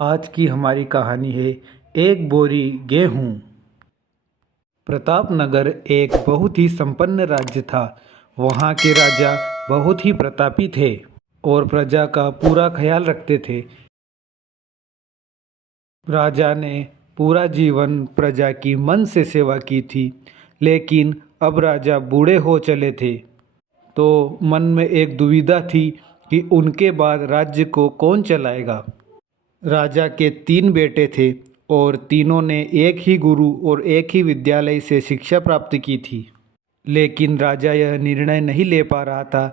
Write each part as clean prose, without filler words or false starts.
आज की हमारी कहानी है एक बोरी गेहूं। प्रतापनगर एक बहुत ही संपन्न राज्य था। वहाँ के राजा बहुत ही प्रतापी थे और प्रजा का पूरा ख्याल रखते थे। राजा ने पूरा जीवन प्रजा की मन से सेवा की थी, लेकिन अब राजा बूढ़े हो चले थे, तो मन में एक दुविधा थी कि उनके बाद राज्य को कौन चलाएगा। राजा के 3 बेटे थे और तीनों ने एक ही गुरु और एक ही विद्यालय से शिक्षा प्राप्त की थी। लेकिन राजा यह निर्णय नहीं ले पा रहा था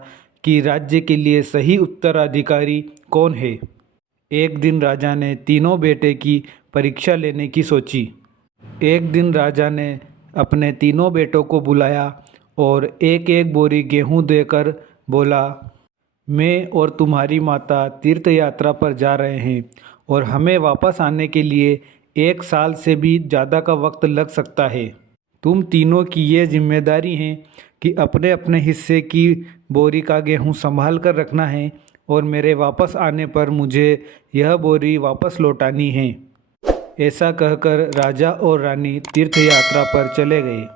कि राज्य के लिए सही उत्तराधिकारी कौन है। एक दिन राजा ने तीनों बेटे की परीक्षा लेने की सोची। एक दिन राजा ने अपने तीनों बेटों को बुलाया और एक एक बोरी गेहूं देकर बोला, मैं और तुम्हारी माता तीर्थ यात्रा पर जा रहे हैं और हमें वापस आने के लिए 1 साल से भी ज़्यादा का वक्त लग सकता है। तुम तीनों की ये जिम्मेदारी है कि अपने अपने हिस्से की बोरी का गेहूं संभाल कर रखना है और मेरे वापस आने पर मुझे यह बोरी वापस लौटानी है। ऐसा कहकर राजा और रानी तीर्थ यात्रा पर चले गए।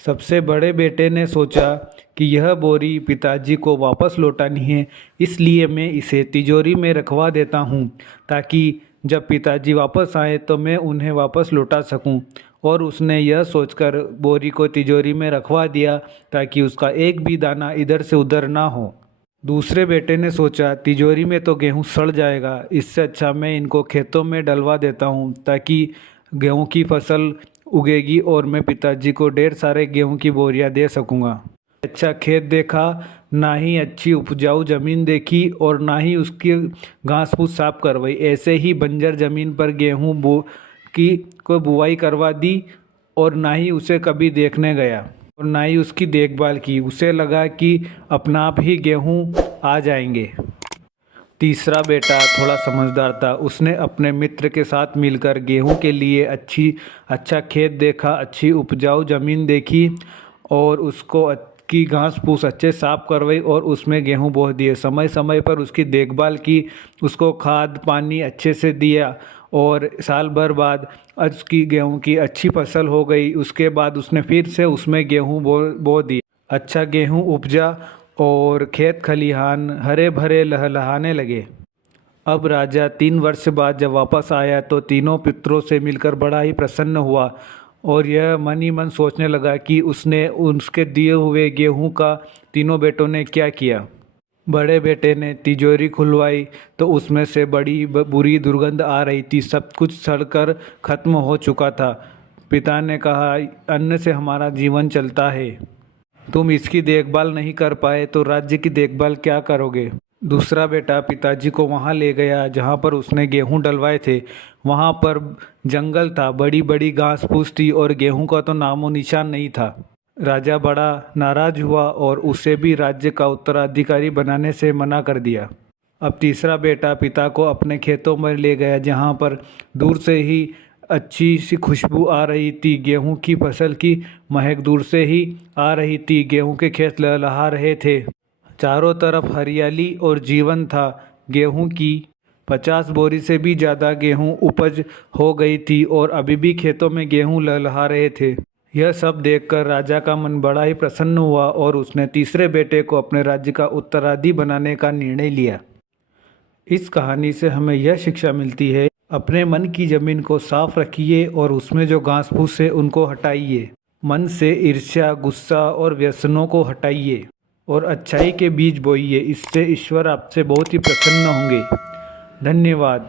सबसे बड़े बेटे ने सोचा कि यह बोरी पिताजी को वापस लौटानी है, इसलिए मैं इसे तिजोरी में रखवा देता हूँ ताकि जब पिताजी वापस आए तो मैं उन्हें वापस लौटा सकूँ। और उसने यह सोचकर बोरी को तिजोरी में रखवा दिया ताकि उसका एक भी दाना इधर से उधर ना हो। दूसरे बेटे ने सोचा, तिजोरी में तो गेहूँ सड़ जाएगा, इससे अच्छा मैं इनको खेतों में डलवा देता हूँ ताकि गेहूँ की फसल उगेगी और मैं पिताजी को ढेर सारे गेहूं की बोरियां दे सकूंगा। अच्छा खेत देखा, ना ही अच्छी उपजाऊ ज़मीन देखी और ना ही उसकी घास फूस साफ करवाई। ऐसे ही बंजर ज़मीन पर गेहूं की को बुआई करवा दी और ना ही उसे कभी देखने गया और ना ही उसकी देखभाल की। उसे लगा कि अपना आप ही गेहूं आ जाएंगे। तीसरा बेटा थोड़ा समझदार था। उसने अपने मित्र के साथ मिलकर गेहूं के लिए अच्छा खेत देखा, अच्छी उपजाऊ ज़मीन देखी और उसको की घास फूस अच्छे साफ करवाई और उसमें गेहूं बो दिए। समय समय पर उसकी देखभाल की, उसको खाद पानी अच्छे से दिया और साल भर बाद उसकी गेहूं की अच्छी फसल हो गई। उसके बाद उसने फिर से उसमें गेहूं बो दिए। अच्छा गेहूं उपजा और खेत खलिहान हरे भरे लहलहाने लगे। अब राजा 3 वर्ष बाद जब वापस आया तो तीनों पितरों से मिलकर बड़ा ही प्रसन्न हुआ और यह मन ही मन सोचने लगा कि उसने उसके दिए हुए गेहूं का तीनों बेटों ने क्या किया। बड़े बेटे ने तिजोरी खुलवाई तो उसमें से बड़ी बुरी दुर्गंध आ रही थी। सब कुछ सड़कर खत्म हो चुका था। पिता ने कहा, अन्न से हमारा जीवन चलता है, तुम इसकी देखभाल नहीं कर पाए तो राज्य की देखभाल क्या करोगे। दूसरा बेटा पिताजी को वहाँ ले गया जहाँ पर उसने गेहूँ डलवाए थे। वहाँ पर जंगल था, बड़ी बड़ी घास फूस थी और गेहूँ का तो नामो निशान नहीं था। राजा बड़ा नाराज हुआ और उसे भी राज्य का उत्तराधिकारी बनाने से मना कर दिया। अब तीसरा बेटा पिता को अपने खेतों में ले गया जहाँ पर दूर से ही अच्छी सी खुशबू आ रही थी। गेहूं की फसल की महक दूर से ही आ रही थी। गेहूं के खेत लहलहा रहे थे, चारों तरफ हरियाली और जीवन था। गेहूं की 50 बोरी से भी ज़्यादा गेहूं उपज हो गई थी और अभी भी खेतों में गेहूं लहलहा रहे थे। यह सब देखकर राजा का मन बड़ा ही प्रसन्न हुआ और उसने तीसरे बेटे को अपने राज्य का उत्तराधिकारी बनाने का निर्णय लिया। इस कहानी से हमें यह शिक्षा मिलती है, अपने मन की ज़मीन को साफ रखिए और उसमें जो घास फूस है उनको हटाइए। मन से ईर्ष्या, गुस्सा और व्यसनों को हटाइए और अच्छाई के बीज बोइए। इससे ईश्वर आपसे बहुत ही प्रसन्न होंगे। धन्यवाद।